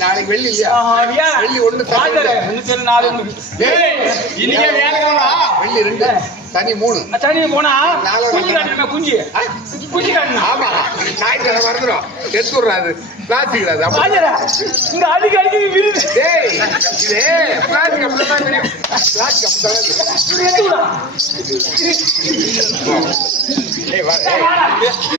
நாளைக்கு வெள்ளி இல்லையா? வெள்ளி ஒண்ணு வெள்ளி ரெண்டு சனி மூணு சனி போனா குஞ்சு குஞ்சு காட்டணும். ஆமா ஞாயிற்றுக்கிழமை மறந்துடும் எடுத்துடுறாரு பிளாஸ்டிக் இங்க அடிக்க அடிக்க விழுது. பிளாஸ்டிக் அப்படிதான் தெரியும். பிளாஸ்டிக் அப்படிதான்